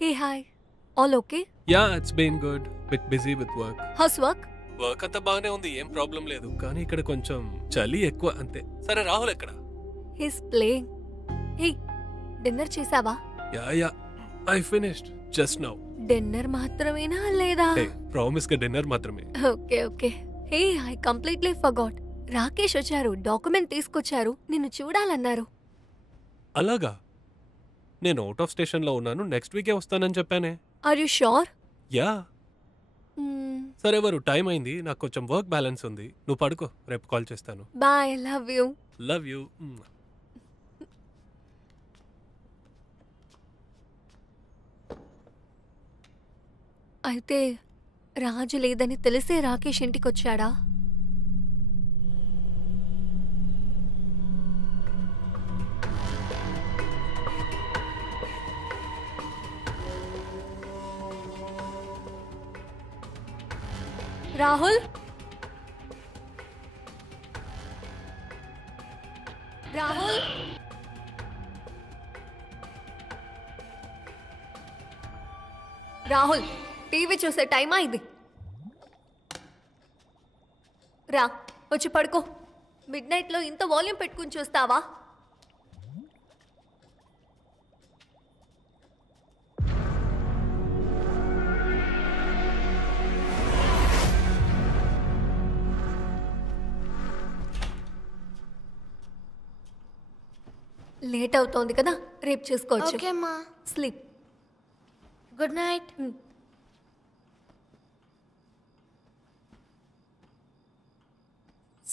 Hey, hi. All okay? Yeah, it's been good. Bit busy with work. How's work? Work అంతా బాగానే ఉంది, ఏం problem లేదు. కానీ ఇక్కడ కొంచెం చలి ఎక్కువ అంతే. సరే రాహుల్ ఎక్కడ? He's playing. Hey, డిన్నర్ చేసావా? Yeah I finished just now. Dinner మాత్రమేనా లేదా? హే, ప్రామిస్ గా డిన్నర్ మాత్రమే. Okay. Hey, I completely forgot. Rakesh వచ్చారు, డాక్యుమెంట్ తీసుకొచ్చారు, నిన్ను చూడాలన్నారు. అలాగా? నేను అవుట్ ఆఫ్ స్టేషన్ లో ఉన్నాను, నెక్స్ట్ వీకే వస్తానని చెప్పానే. Are you sure? యా. సరే వరు, టైం అయింది, నాకు కొంచెం వర్క్ బ్యాలెన్స్ ఉంది. నువ్వు పడుకో, రేపు కాల్ చేస్తాను. Bye, love you. Love you. అయితే రాజు లేదని తెలిసే రాకేష్ ఇంటికొచ్చాడా? రాహుల్, రాహుల్, రాహుల్, టీవీ చూసే టైమా ఇది? రా, వచ్చి పడుకో. మిడ్ నైట్లో ఇంత వాల్యూమ్ పెట్టుకుని చూస్తావా? లేట్ అవుతోంది కదా, రేపు చూసుకోవచ్చు. ఓకే అమ్మా. స్లీప్. Good night.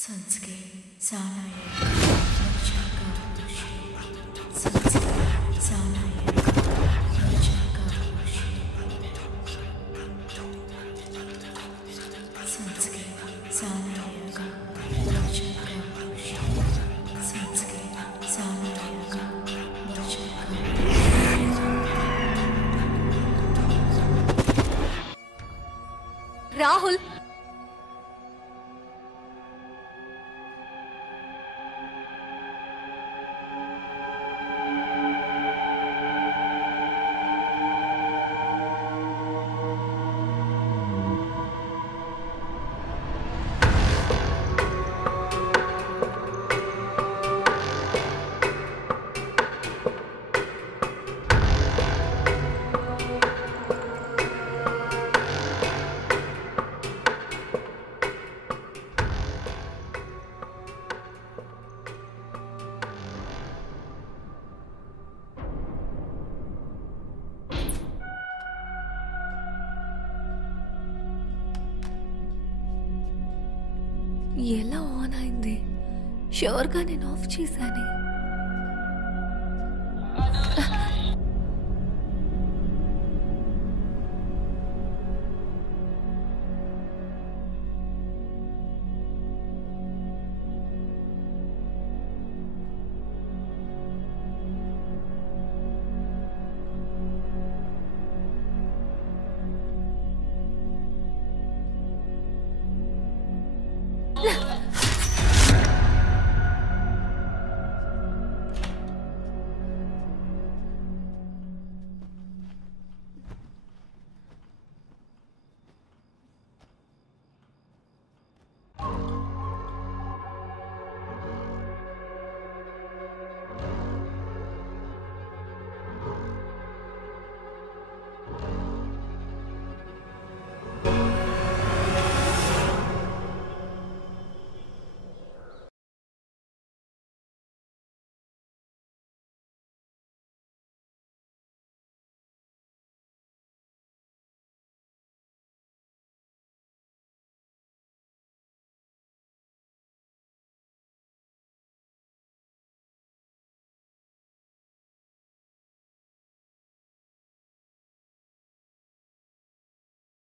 సంస్కే సానాయ రాహుల్, ఎలా ఆన్ అయింది? షూర్గా నేను ఆఫ్ చేశానే.